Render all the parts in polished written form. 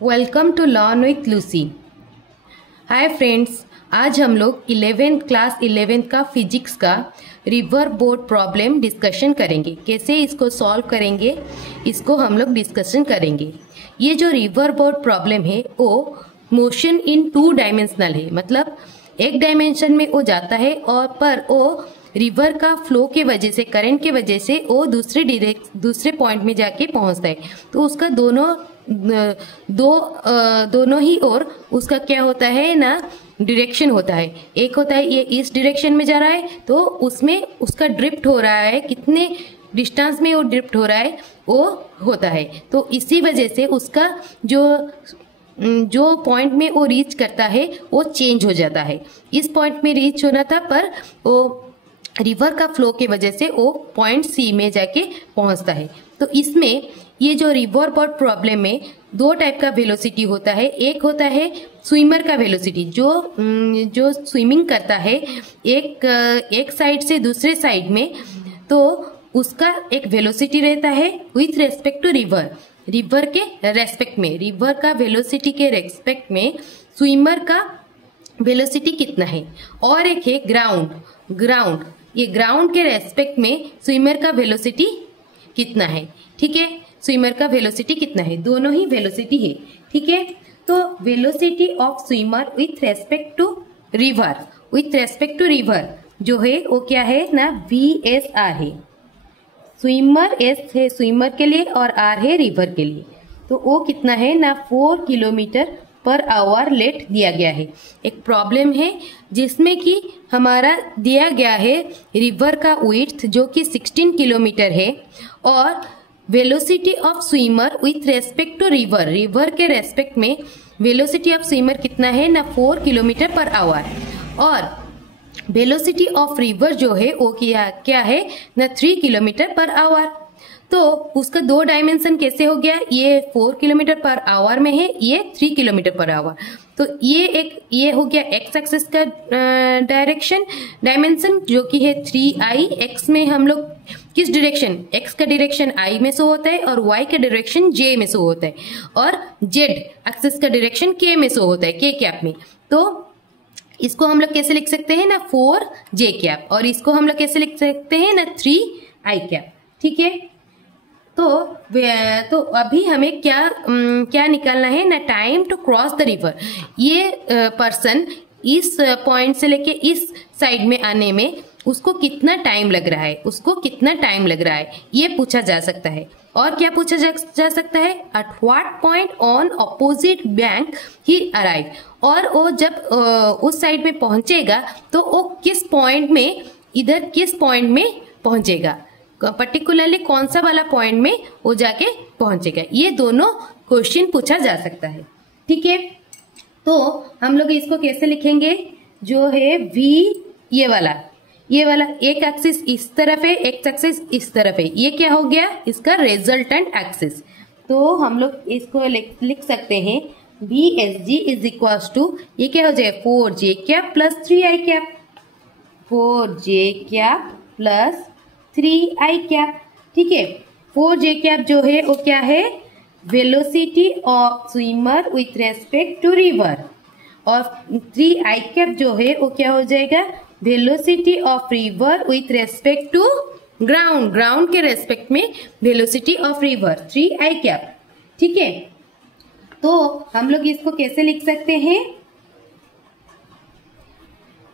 Welcome to learn with Lucy. Hi friends, आज हम लोग 11th का फिजिक्स का रिवर बोट प्रॉब्लम डिस्कशन करेंगे। कैसे इसको सॉल्व करेंगे, इसको हम लोग डिस्कशन करेंगे। ये जो रिवर बोट प्रॉब्लम है वो मोशन इन 2 डायमेंशनल है, मतलब एक डायमेंशन में वो जाता है और पर वो रिवर का फ्लो के वजह से, करंट के वजह से वो दूसरे पॉइंट में जाके पहुंचता है। तो उसका दोनों ही ओर उसका क्या होता है ना, डायरेक्शन होता है। एक होता है ये इस डायरेक्शन में जा रहा है तो उसमें उसका ड्रिफ्ट हो रहा है, कितने डिस्टेंस में वो ड्रिफ्ट हो रहा है वो होता है। तो इसी वजह से उसका जो पॉइंट में वो रीच करता है वो चेंज हो जाता है। इस पॉइंट में रीच होना था पर वो रिवर का फ्लो की वजह से वो पॉइंट सी में जाके पहुंचता है। तो इसमें ये जो रिवर बोट प्रॉब्लम में 2 टाइप का वेलोसिटी होता है। एक होता है स्विमर का वेलोसिटी, जो स्विमिंग करता है एक साइड से दूसरे साइड में, तो उसका एक वेलोसिटी रहता है विथ रेस्पेक्ट टू रिवर के रेस्पेक्ट में। रिवर का वेलोसिटी के रेस्पेक्ट में स्विमर का वेलोसिटी कितना है। और एक है ग्राउंड, ये ग्राउंड के रेस्पेक्ट में स्विमर का वेलोसिटी कितना है। ठीक है, स्विमर का वेलोसिटी कितना है, दोनों ही वेलोसिटी है। ठीक है, तो velocity of swimmer with respect to river जो है वो क्या है ना, VSR है। स्विमर S है स्विमर के लिए और R है रिवर के लिए। तो वो कितना है ना, 4 किलोमीटर पर आवर लेट दिया गया है। एक प्रॉब्लम है जिसमें कि हमारा दिया गया है रिवर का विड्थ जो कि 16 किलोमीटर है और velocity of swimmer with respect to river के रेस्पेक्ट में वेलोसिटी ऑफ स्विमर कितना है ना, 4 किलोमीटर पर आवर। और वेलोसिटी ऑफ रिवर जो है वो क्या है ना, 3 किलोमीटर पर आवर। तो उसका 2 डायमेंशन कैसे हो गया, ये 4 किलोमीटर पर आवर में है, ये 3 किलोमीटर पर आवर। तो ये हो गया एक्स एक्सिस का डायमेंशन जो कि है 3i। एक्स में हम लोग किस डायरेक्शन, एक्स का डायरेक्शन i में शो होता है और y का डायरेक्शन j में शो होता है, और z एक्सिस का डायरेक्शन k में शो होता है, k कैप में। तो इसको हम लोग कैसे लिख सकते हैं ना, 4j कैप, और इसको हम लोग कैसे लिख सकते हैं ना, 3i कैप। ठीक है, तो अभी हमें क्या निकालना है ना, time to cross the river. ये पर्सन इस पॉइंट से लेके इस साइड में आने में उसको कितना टाइम लग रहा है, ये पूछा जा सकता है। और क्या पूछा जा सकता है, at what point on opposite bank he arrive. और वो जब उस साइड में पहुंचेगा तो वो किस पॉइंट में पहुंचेगा, पर्टिकुलरली कौन सा वाला पॉइंट में वो जाके पहुंचेगा। ये दोनों क्वेश्चन पूछा जा सकता है। ठीक है, तो हम लोग इसको कैसे लिखेंगे, जो है ये वाला एक एक्सिस इस तरफ है, एक एक्सिस इस तरफ है, ये क्या हो गया, इसका रिजल्टेंट एक्सिस। तो हम लोग इसको लिख सकते हैं VSG इज इक्वल टू, ये क्या हो जाए, 4j cap plus 3i cap, 4j cap plus 3i cap. ठीक है, 4j कैप जो है वो क्या है, velocity of swimmer with respect to river, और 3i कैप जो है वो क्या हो जाएगा, velocity of river with respect to ground के रेस्पेक्ट में velocity of river 3i cap. ठीक है, तो हम लोग इसको कैसे लिख सकते हैं,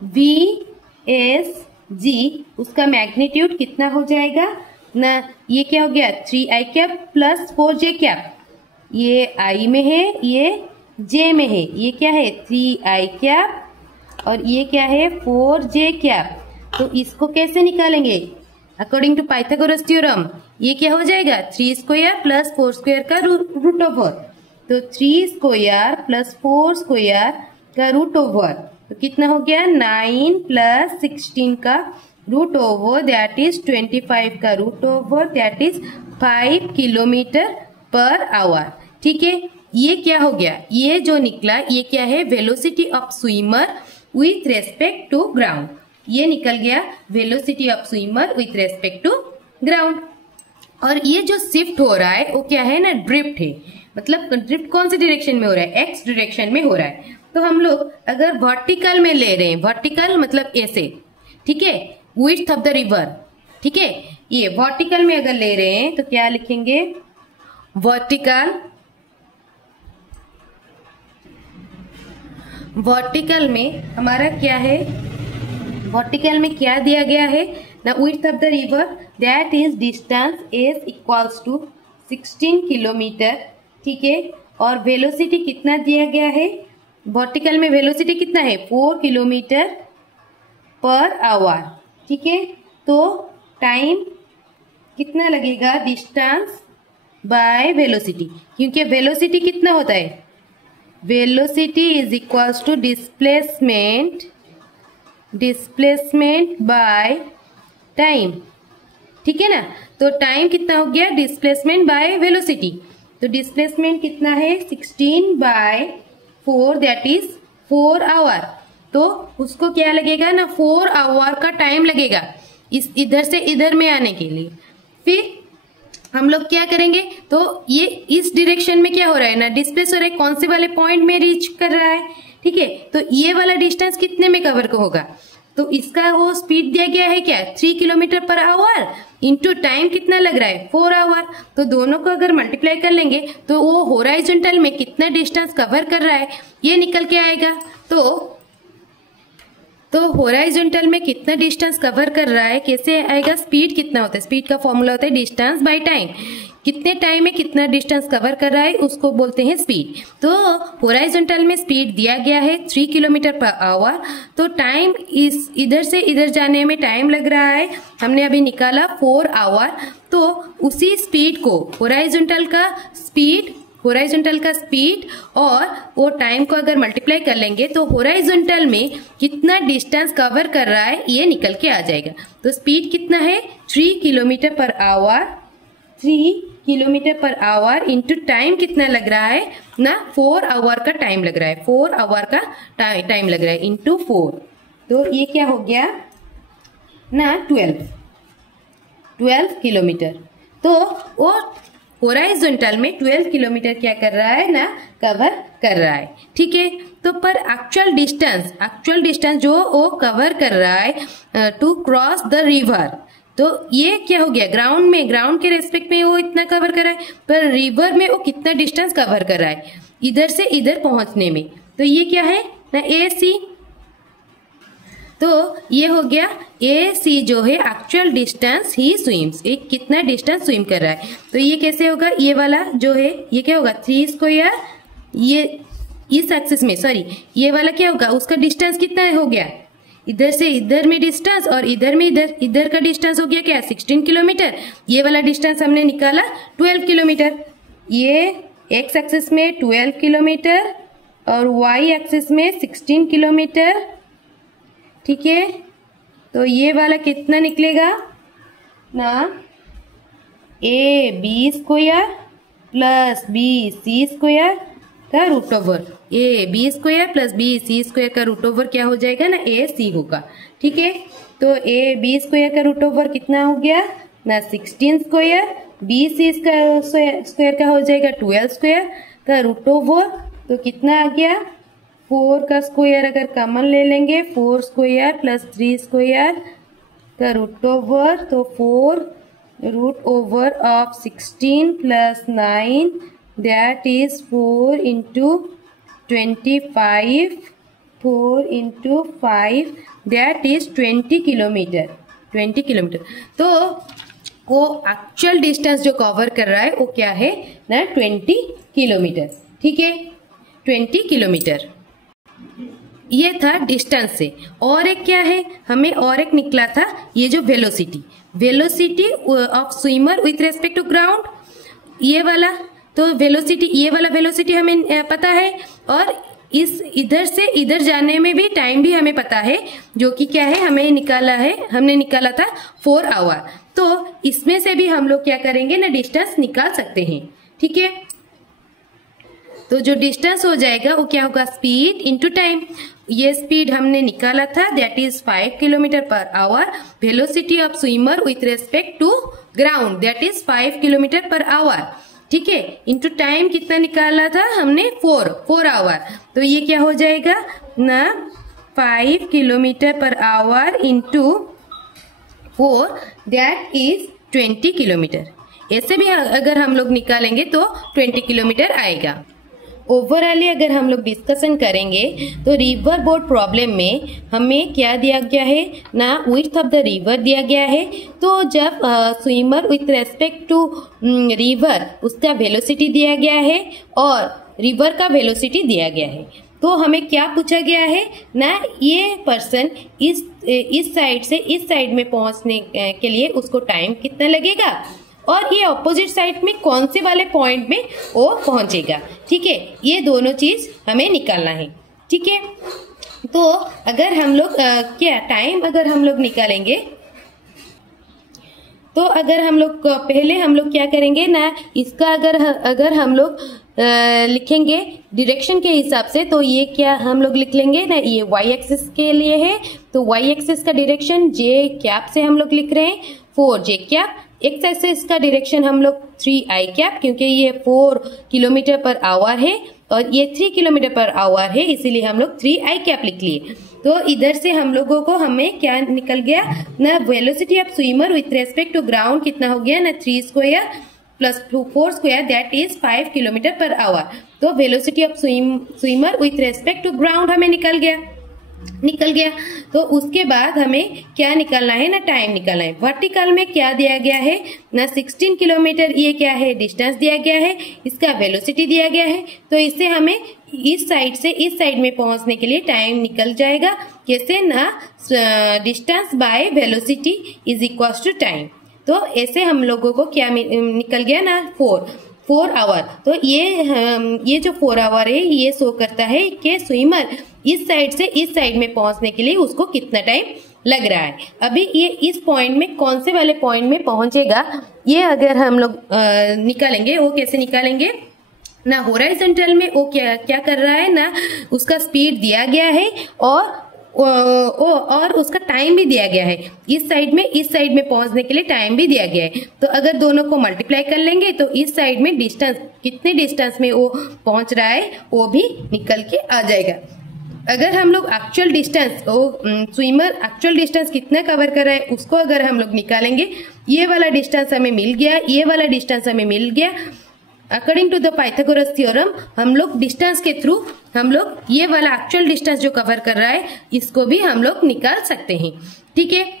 VSG उसका मैग्नीट्यूड कितना हो जाएगा ना, ये क्या हो गया, 3i cap plus 4j cap, ये i में है, ये j में है, ये क्या है 3i कैप और ये क्या है 4j कैप। तो इसको कैसे निकालेंगे, अकॉर्डिंग टू पाइथागोरस थ्योरम, ये क्या हो जाएगा, 3 स्क्वायर प्लस 4 स्क्वायर का रूट ओवर। तो 3 स्क्वायर प्लस 4 स्क्वायर का रूट ओवर, तो कितना हो गया, 9 प्लस 16 का रूट ओवर, दैट इज 25 का root over, that is 5 kilometre per hour. ठीक है, ये क्या हो गया, ये जो निकला ये क्या है, velocity of swimmer with respect to ground. ये निकल गया velocity of swimmer with respect to ground. और ये जो शिफ्ट हो रहा है वो क्या है ना, ड्रिफ्ट है। मतलब ड्रिफ्ट कौन सी डायरेक्शन में हो रहा है, एक्स डायरेक्शन में हो रहा है। तो हम लोग अगर वर्टिकल में ले रहे हैं, वर्टिकल मतलब ऐसे, ठीक है, विड्थ ऑफ द रिवर, ठीक है, ये वर्टिकल में अगर ले रहे हैं तो क्या लिखेंगे, वर्टिकल में हमारा क्या है, वर्टिकल में क्या दिया गया है, the width of the river that is distance is equals to 16 kilometre, ठीक है, और वेलोसिटी कितना दिया गया है, वर्टिकल में वेलोसिटी कितना है 4 किलोमीटर पर आवर, ठीक है। तो टाइम कितना लगेगा, डिस्टेंस बाय वेलोसिटी, क्योंकि वेलोसिटी कितना होता है, velocity is equals to displacement by time, ठीक है ना। तो टाइम कितना हो गया, डिस्प्लेसमेंट बाय वेलोसिटी, तो डिस्प्लेसमेंट कितना है 16/4 दैट इज 4 आवर। तो उसको क्या लगेगा ना, 4 आवर का टाइम लगेगा इस इधर से इधर में आने के लिए। फिर हम लोग क्या करेंगे, तो ये इस डायरेक्शन में क्या हो रहा है ना, डिस्प्लेस हो रहा है, कौन से वाले पॉइंट में रीच कर रहा है, ठीक है। तो ये वाला डिस्टेंस कितने में कवर होगा, तो इसका वो स्पीड दिया गया है क्या 3 kilometre per our into time कितना लग रहा है 4 आवर। तो दोनों को अगर मल्टीप्लाई कर लेंगे तो वो हॉरिजॉन्टल में कितना डिस्टेंस कवर कर रहा है ये निकल के आएगा। तो हॉरिजॉन्टल में कितना डिस्टेंस कवर कर रहा है कैसे आएगा, स्पीड कितना होता है, स्पीड का फॉर्मूला होता है डिस्टेंस बाय टाइम, कितने टाइम में कितना डिस्टेंस कवर कर रहा है उसको बोलते हैं स्पीड। तो हॉरिजॉन्टल में स्पीड दिया गया है 3 किलोमीटर पर आवर, तो टाइम इस इधर से इधर जाने में टाइम लग रहा है, हमने अभी निकाला 4 आवर। तो उसी स्पीड को हॉरिजॉन्टल का स्पीड और वो टाइम को अगर मल्टीप्लाई कर लेंगे तो हॉरिजॉन्टल में कितना डिस्टेंस कवर कर रहा है ये निकल के आ जाएगा। तो स्पीड कितना है 3 kilometre per our, 3 kilometre per our into time कितना लग रहा है ना 4 आवर का टाइम लग रहा है, 4 आवर का टाइम लग रहा है इंटू 4। तो ये क्या हो गया ना 12 किलोमीटर। तो वो हॉरिजॉन्टल में 12 किलोमीटर क्या कर रहा है ना कवर कर रहा है, ठीक है। तो पर एक्चुअल डिस्टेंस जो वो कवर कर रहा है टू क्रॉस द रिवर, तो ये क्या हो गया ग्राउंड के रेस्पेक्ट में वो इतना कवर कर रहा है, पर रिवर में वो कितना डिस्टेंस कवर कर रहा है इधर से इधर पहुंचने में। तो ये क्या है ना AC, तो ये हो गया AC जो है एक्चुअल डिस्टेंस ही स्विम्स, एक कितना डिस्टेंस स्विम कर रहा है। तो ये कैसे होगा, ये वाला जो है ये क्या होगा 3 स्क्वायर, ये इस एक्सिस में सॉरी ये वाला क्या होगा उसका डिस्टेंस कितना हो गया इधर से इधर में डिस्टेंस और इधर में इधर का डिस्टेंस हो गया क्या 16 किलोमीटर। ये वाला डिस्टेंस हमने निकाला 12 किलोमीटर, ये एक्स एक्सिस में 12 किलोमीटर और वाई एक्सिस में 16 किलोमीटर, ठीक है। तो ये वाला कितना निकलेगा ना AB square plus BC square का root over, AB square plus BC square का रूट ओवर क्या हो जाएगा ना AC होगा, ठीक है। तो AB स्क्वायर का रूट ओवर कितना हो गया ना 16 स्क्वायर, BC स्क्वायर का हो जाएगा 12 स्क्वायर का रूट ओवर, तो कितना आ गया 4 का स्क्वायर अगर कॉमन ले लेंगे 4 स्क्वायर प्लस 3 स्क्वायर का रूट ओवर, तो 4 root over of 16 plus 9 that is 4 into 25, 4 into 5 that is 20 kilometre. तो वो एक्चुअल डिस्टेंस जो कवर कर रहा है वो क्या है ना 20 किलोमीटर, ठीक है 20 किलोमीटर। ये था डिस्टेंस से। और एक क्या है हमें और एक निकला था ये जो velocity of swimmer with respect to ground, ये वाला तो ये वाला वेलोसिटी हमें पता है, और इस इधर से इधर जाने में भी टाइम भी हमें पता है, जो कि क्या है हमने निकाला था 4 आवर। तो इसमें से भी हम लोग क्या करेंगे ना डिस्टेंस निकाल सकते हैं, ठीक है। तो जो डिस्टेंस हो जाएगा वो क्या होगा स्पीड इंटू टाइम। ये स्पीड हमने निकाला था that is 5 kilometre per hour, velocity of swimmer with respect to ground that is 5 kilometre per hour, ठीक है, इंटू टाइम कितना निकाला था हमने 4 आवर, तो ये क्या हो जाएगा ना 5 kilometre per our into 4 that is 20 kilometre. ऐसे भी अगर हम लोग निकालेंगे तो 20 किलोमीटर आएगा। ओवरऑली अगर हम लोग डिस्कशन करेंगे तो रिवर बोट प्रॉब्लम में हमें क्या दिया गया है ना, विड्थ ऑफ द रिवर दिया गया है। तो जब swimmer with respect to river उसका वेलोसिटी दिया गया है और रिवर का वेलोसिटी दिया गया है, तो हमें क्या पूछा गया है ना, ये पर्सन इस साइड से इस साइड में पहुंचने के लिए उसको टाइम कितना लगेगा और ये ऑपोजिट साइड में कौन से वाले पॉइंट में वो पहुंचेगा। ठीक है, ये दोनों चीज हमें निकालना है। ठीक है, तो अगर हम लोग क्या टाइम अगर हम लोग निकालेंगे तो अगर हम लोग पहले हम लोग क्या करेंगे ना, इसका अगर हम लोग लिखेंगे डायरेक्शन के हिसाब से, तो ये क्या हम लोग लिख लेंगे ना, ये वाई एक्सिस के लिए है, तो वाई एक्सिस का डायरेक्शन जे कैप से हम लोग लिख रहे हैं 4j कैप। एक्स एक्सिस का डायरेक्शन हम लोग 3i कैप, क्योंकि ये 4 किलोमीटर पर आवर है और ये 3 किलोमीटर पर आवर है, इसीलिए हम लोग 3i कैप लिख लिए। तो इधर से हम लोगों को हमें क्या निकल गया ना, velocity of swimmer with respect to ground कितना हो गया ना 3 square plus 4 square that is 5 kilometre per hour. तो velocity of swimmer with respect to ground हमें निकल गया। तो उसके बाद हमें क्या निकालना है ना, टाइम निकालना है। वर्टिकल में क्या दिया गया है ना 16 किलोमीटर, ये क्या है डिस्टेंस दिया गया है, इसका वेलोसिटी दिया गया है। तो इससे हमें इस साइड से इस साइड में पहुंचने के लिए टाइम निकल जाएगा। कैसे ना, distance by velocity is equal to time. तो ऐसे हम लोगों को क्या निकल गया ना 4 आवर। तो ये जो 4 आवर है ये शो करता है कि स्विमर इस साइड से इस साइड में पहुंचने के लिए उसको कितना टाइम लग रहा है। अभी ये इस पॉइंट में कौन से वाले पॉइंट में पहुंचेगा, ये अगर हम लोग निकालेंगे, वो कैसे निकालेंगे ना, हॉरिजॉन्टल में वो क्या कर रहा है ना, उसका स्पीड दिया गया है और उसका टाइम भी दिया गया है। इस साइड में पहुंचने के लिए टाइम भी दिया गया है। तो अगर दोनों को मल्टीप्लाई कर लेंगे तो इस साइड में डिस्टेंस कितने डिस्टेंस में वो पहुंच रहा है वो भी निकल के आ जाएगा। अगर हम लोग actual distance, swimmer actual distance कितना कवर कर रहा है उसको अगर हम लोग निकालेंगे, ये वाला डिस्टेंस हमें मिल गया, ये वाला डिस्टेंस हमें मिल गया। According to the Pythagoras theorem हम लोग डिस्टेंस के थ्रू हम लोग ये वाला एक्चुअल डिस्टेंस जो कवर कर रहा है इसको भी हम लोग निकाल सकते हैं। ठीक है,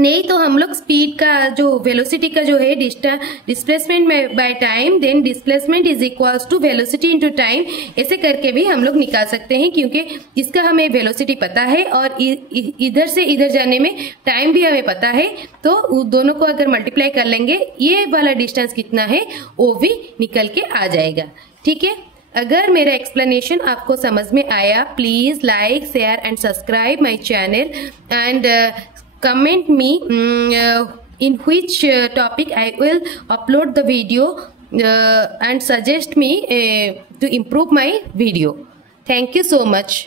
नहीं तो हम लोग स्पीड का जो वेलोसिटी का जो है डिस्प्लेसमेंट में by time then displacement is equals to velocity into time, ऐसे करके भी हम लोग निकाल सकते हैं, क्योंकि इसका हमें वेलोसिटी पता है और इधर से इधर जाने में टाइम भी हमें पता है। तो दोनों को अगर मल्टीप्लाई कर लेंगे ये वाला डिस्टेंस कितना है वो भी निकल के आ जाएगा। ठीक है, अगर मेरा एक्सप्लेनेशन आपको समझ में आया, please like share and subscribe my channel and comment me in which topic I will upload the video and suggest me to improve my video. Thank you so much.